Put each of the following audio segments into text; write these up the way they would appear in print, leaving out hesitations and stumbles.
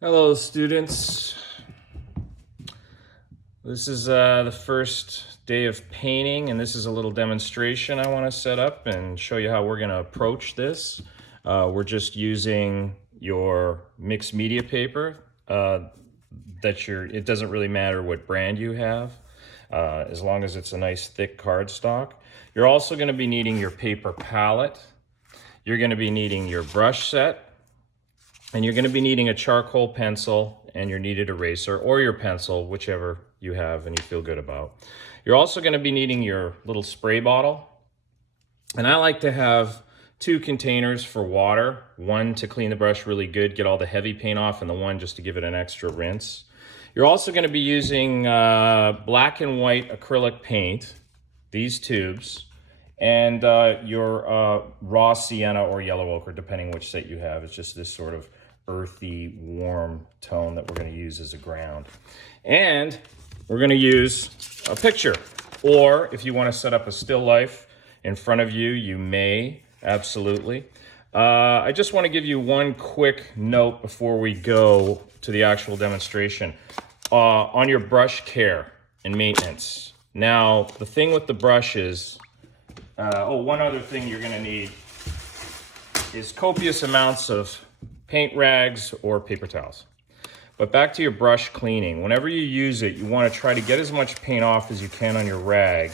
Hello, students. This is the first day of painting, and this is a little demonstration I want to set up and show you how we're going to approach this. We're just using your mixed media paper. It doesn't really matter what brand you have, as long as it's a nice thick cardstock. You're also going to be needing your paper palette. You're going to be needing your brush set. And you're going to be needing a charcoal pencil and your kneaded eraser or your pencil, whichever you have and you feel good about. You're also going to be needing your little spray bottle. And I like to have 2 containers for water, one to clean the brush really good, get all the heavy paint off, and the one just to give it an extra rinse. You're also going to be using black and white acrylic paint, these tubes, and your raw sienna or yellow ochre, depending which set you have. It's just this sort of earthy, warm tone that we're going to use as a ground. And we're going to use a picture, or if you want to set up a still life in front of you, you may, absolutely. I just want to give you one quick note before we go to the actual demonstration on your brush care and maintenance. Now, the thing with the brush is, one other thing you're going to need is copious amounts of paint rags or paper towels. But back to your brush cleaning. Whenever you use it, you want to try to get as much paint off as you can on your rag,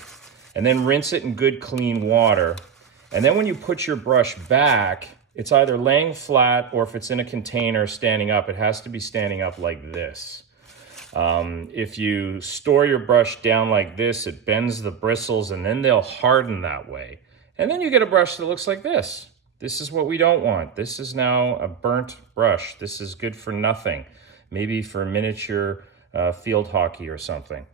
and then rinse it in good clean water. And then when you put your brush back, it's either laying flat, or if it's in a container standing up, it has to be standing up like this. If you store your brush down like this, it bends the bristles and then they'll harden that way. And then you get a brush that looks like this. This is what we don't want. This is now a burnt brush. This is good for nothing. Maybe for miniature field hockey or something.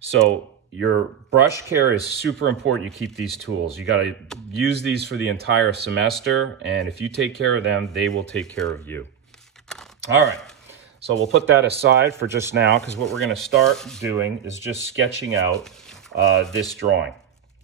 So your brush care is super important. You keep these tools. You got to use these for the entire semester. And if you take care of them, they will take care of you. All right. So we'll put that aside for just now, because what we're going to start doing is just sketching out this drawing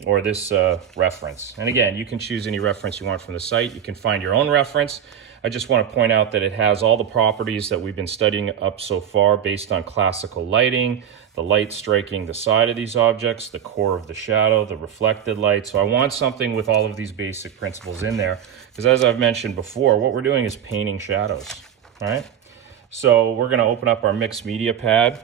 or this reference. And again, you can choose any reference you want from the site. You can find your own reference. I just want to point out that it has all the properties that we've been studying up so far based on classical lighting, the light striking the side of these objects, the core of the shadow, the reflected light. So I want something with all of these basic principles in there, because as I've mentioned before, what we're doing is painting shadows, right? So we're going to open up our mixed media pad,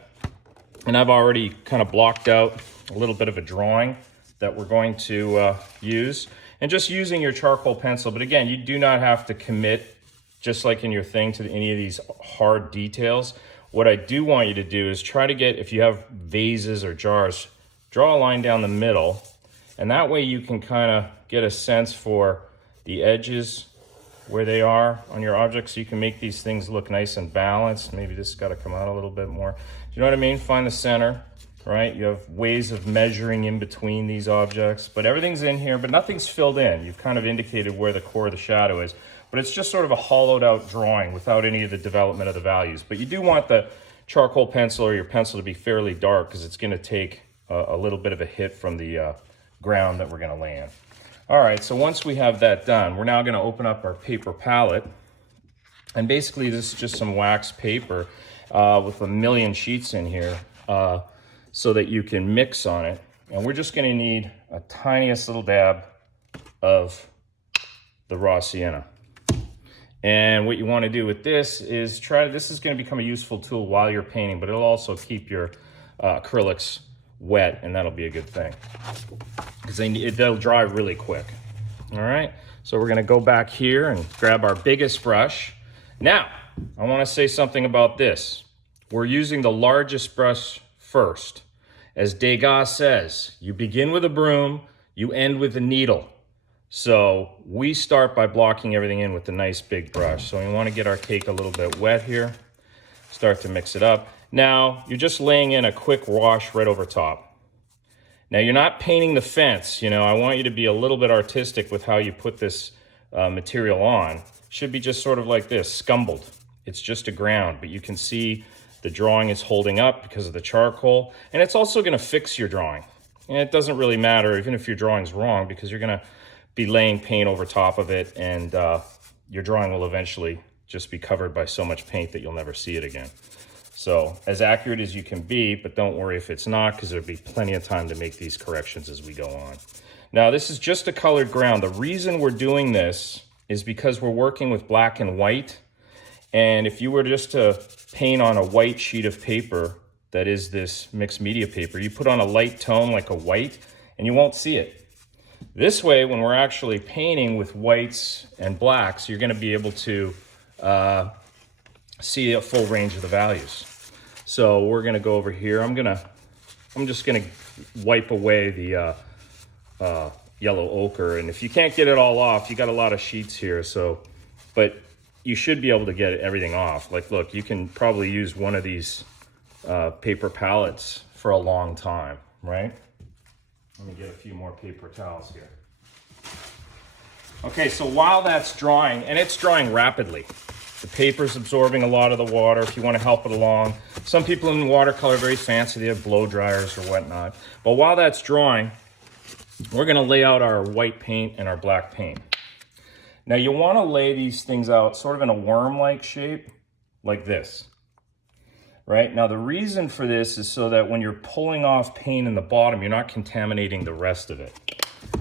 and I've already kind of blocked out a little bit of a drawing that we're going to use, and just using your charcoal pencil. But again, you do not have to commit, just like in your thing, to any of these hard details. What I do want you to do is try to get, if you have vases or jars, draw a line down the middle, and that way you can kind of get a sense for the edges where they are on your object, so you can make these things look nice and balanced. Maybe this has got to come out a little bit more. Do you know what I mean? Find the center, right? You have ways of measuring in between these objects, but everything's in here, but nothing's filled in. You've kind of indicated where the core of the shadow is, but it's just sort of a hollowed out drawing without any of the development of the values. But you do want the charcoal pencil or your pencil to be fairly dark, because it's going to take a little bit of a hit from the ground that we're going to lay in. All right, so once we have that done, we're now going to open up our paper palette. And basically, this is just some wax paper with a million sheets in here so that you can mix on it. And we're just going to need a tiniest little dab of the raw sienna. And what you want to do with this is this is going to become a useful tool while you're painting, but it'll also keep your acrylics wet, and that'll be a good thing, because they'll dry really quick. All right, so we're going to go back here and grab our biggest brush. Now, I want to say something about this. We're using the largest brush first. As Degas says, you begin with a broom, you end with a needle. So we start by blocking everything in with the nice big brush. So we want to get our cake a little bit wet here, start to mix it up. Now, you're just laying in a quick wash right over top. Now, you're not painting the fence. You know, I want you to be a little bit artistic with how you put this material on. It should be just sort of like this, scumbled. It's just a ground, but you can see the drawing is holding up because of the charcoal, and it's also going to fix your drawing. And it doesn't really matter, even if your drawing's wrong, because you're going to be laying paint over top of it, and your drawing will eventually just be covered by so much paint that you'll never see it again. So as accurate as you can be, but don't worry if it's not, because there'll be plenty of time to make these corrections as we go on. Now this is just a colored ground. The reason we're doing this is because we're working with black and white. And if you were just to paint on a white sheet of paper, that is this mixed media paper, you put on a light tone like a white and you won't see it. This way, when we're actually painting with whites and blacks, you're going to be able to see a full range of the values. So we're going to go over here. I'm just going to wipe away the yellow ochre. And if you can't get it all off, you got a lot of sheets here. So, but you should be able to get everything off. Like, look, you can probably use one of these paper palettes for a long time, right? Let me get a few more paper towels here. Okay, so while that's drying, and it's drying rapidly, the paper's absorbing a lot of the water if you want to help it along. Some people in watercolor are very fancy, they have blow dryers or whatnot. But while that's drying, we're going to lay out our white paint and our black paint. Now you want to lay these things out sort of in a worm-like shape, like this. Right? Now the reason for this is so that when you're pulling off paint in the bottom, you're not contaminating the rest of it.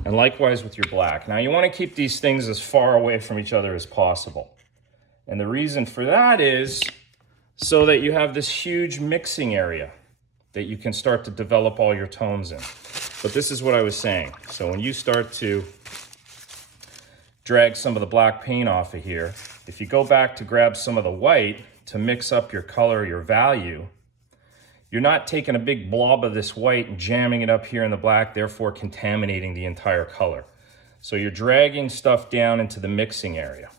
And likewise with your black. Now you want to keep these things as far away from each other as possible. And the reason for that is so that you have this huge mixing area that you can start to develop all your tones in. But this is what I was saying. So when you start to drag some of the black paint off of here, if you go back to grab some of the white to mix up your color, your value, you're not taking a big blob of this white and jamming it up here in the black, therefore contaminating the entire color. So you're dragging stuff down into the mixing area.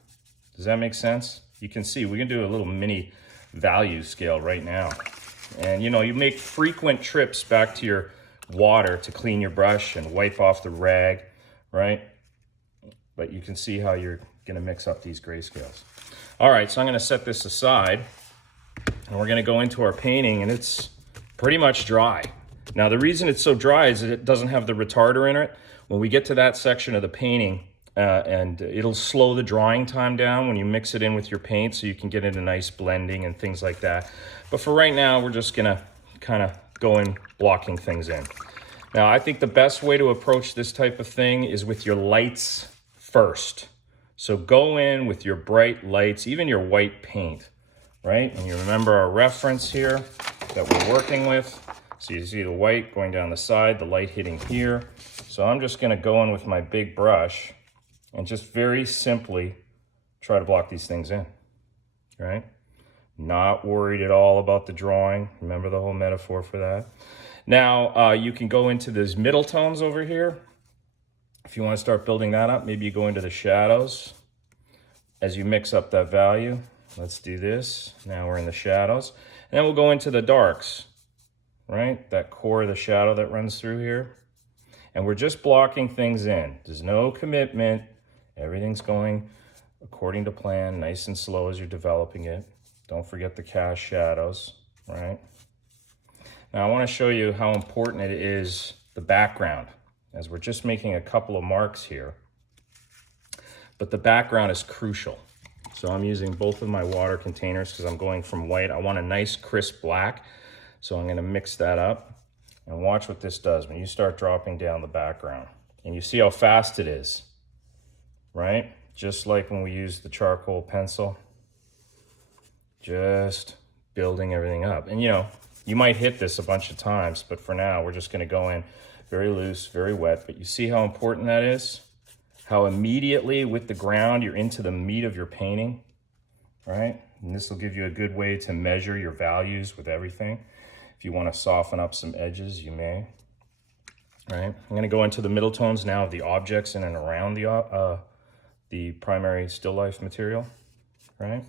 Does that make sense? You can see, we can do a little mini value scale right now. And you know, you make frequent trips back to your water to clean your brush and wipe off the rag, right? But you can see how you're gonna mix up these grayscales. All right, so I'm gonna set this aside and we're gonna go into our painting, and it's pretty much dry. Now the reason it's so dry is that it doesn't have the retarder in it. When we get to that section of the painting, and it'll slow the drying time down when you mix it in with your paint so you can get into nice blending and things like that. But for right now, we're just gonna kind of go in blocking things in. Now I think the best way to approach this type of thing is with your lights first. So go in with your bright lights, even your white paint, right? And you remember our reference here that we're working with. So you see the white going down the side, the light hitting here. So I'm just gonna go in with my big brush and just very simply try to block these things in, right? Not worried at all about the drawing. Remember the whole metaphor for that. Now you can go into these middle tones over here. If you want to start building that up, maybe you go into the shadows as you mix up that value. Let's do this. Now we're in the shadows. And then we'll go into the darks, right? That core of the shadow that runs through here. And we're just blocking things in. There's no commitment. Everything's going according to plan, nice and slow as you're developing it. Don't forget the cast shadows, right? Now I want to show you how important it is, the background, as we're just making a couple of marks here. But the background is crucial. So I'm using both of my water containers because I'm going from white. I want a nice crisp black. So I'm going to mix that up. And watch what this does when you start dropping down the background. And you see how fast it is, right? Just like when we use the charcoal pencil. Just building everything up. And you know, you might hit this a bunch of times, but for now, we're just gonna go in very loose, very wet. But you see how important that is? How immediately with the ground, you're into the meat of your painting, right? And this will give you a good way to measure your values with everything. If you want to soften up some edges, you may. Right? I'm going to go into the middle tones now of the objects in and around the primary still life material. Right?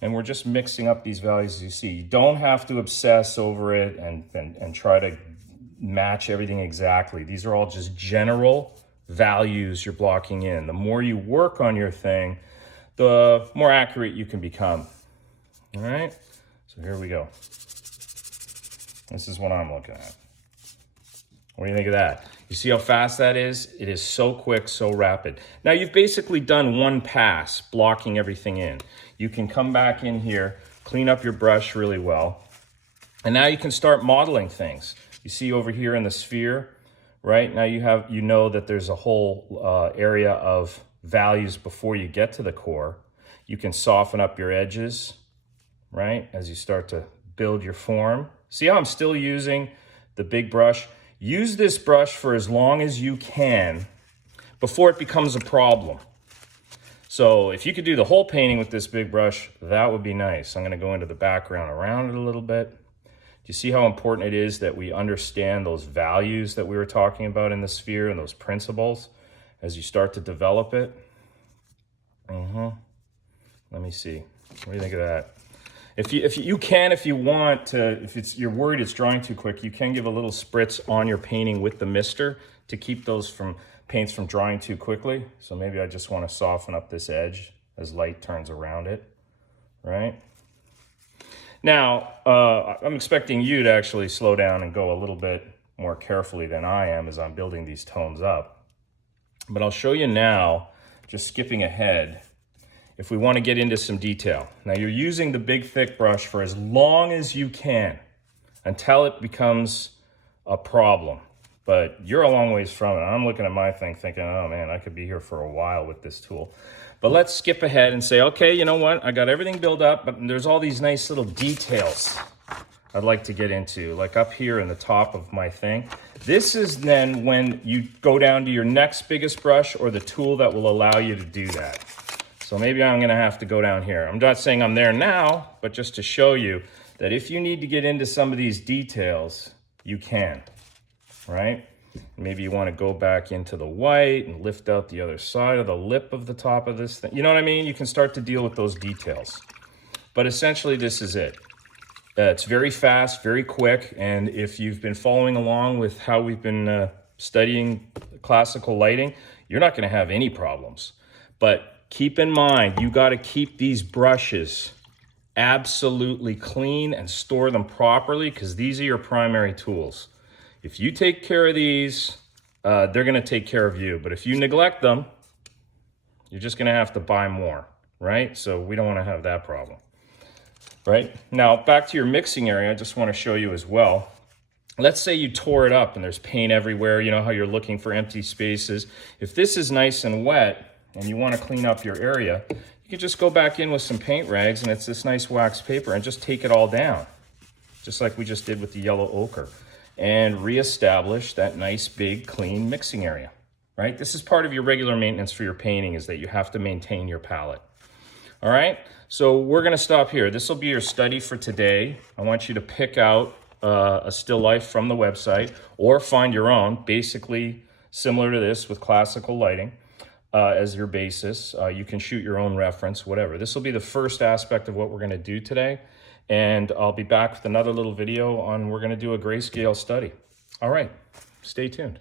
And we're just mixing up these values as you see. You don't have to obsess over it and try to match everything exactly. These are all just general values you're blocking in. The more you work on your thing, the more accurate you can become. All right? So here we go. This is what I'm looking at. What do you think of that? You see how fast that is? It is so quick, so rapid. Now you've basically done one pass blocking everything in. you can come back in here, clean up your brush really well, and now you can start modeling things. You see over here in the sphere, right? Now you know that there's a whole area of values before you get to the core. You can soften up your edges, right? As you start to build your form. See how I'm still using the big brush? Use this brush for as long as you can before it becomes a problem. So if you could do the whole painting with this big brush, that would be nice. I'm gonna go into the background around it a little bit. Do you see how important it is that we understand those values that we were talking about in the sphere and those principles as you start to develop it? Let me see. What do you think of that? If you want to, you're worried it's drying too quick, you can give a little spritz on your painting with the mister to keep those paints from drying too quickly. So maybe I just want to soften up this edge as light turns around it, right? Now, I'm expecting you to actually slow down and go a little bit more carefully than I am as I'm building these tones up. But I'll show you now, just skipping ahead, if we want to get into some detail. Now you're using the big thick brush for as long as you can until it becomes a problem. But you're a long ways from it. I'm looking at my thing thinking, oh man, I could be here for a while with this tool. But let's skip ahead and say, okay, you know what? I got everything built up, but there's all these nice little details I'd like to get into, like up here in the top of my thing. This is then when you go down to your next biggest brush or the tool that will allow you to do that. So maybe I'm gonna have to go down here. I'm not saying I'm there now, but just to show you that if you need to get into some of these details, you can, right? Maybe you wanna go back into the white and lift out the other side of the lip of the top of this thing. You know what I mean? You can start to deal with those details. But essentially this is it. It's very fast, very quick, and if you've been following along with how we've been studying classical lighting, you're not gonna have any problems. But keep in mind, you got to keep these brushes absolutely clean and store them properly because these are your primary tools. If you take care of these, they're going to take care of you. But if you neglect them, you're just going to have to buy more, right? So we don't want to have that problem, right? Now, back to your mixing area, I just want to show you as well. Let's say you tore it up and there's paint everywhere. You know how you're looking for empty spaces. If this is nice and wet, and you want to clean up your area, you can just go back in with some paint rags and it's this nice wax paper and just take it all down, just like we just did with the yellow ochre, and reestablish that nice, big, clean mixing area, right? This is part of your regular maintenance for your painting, is that you have to maintain your palette. All right, so we're going to stop here. This will be your study for today. I want you to pick out a still life from the website or find your own, basically similar to this with classical lighting. As your basis. You can shoot your own reference, whatever. This will be the first aspect of what we're going to do today, and I'll be back with another little video on we're going to do a grayscale study. All right, stay tuned.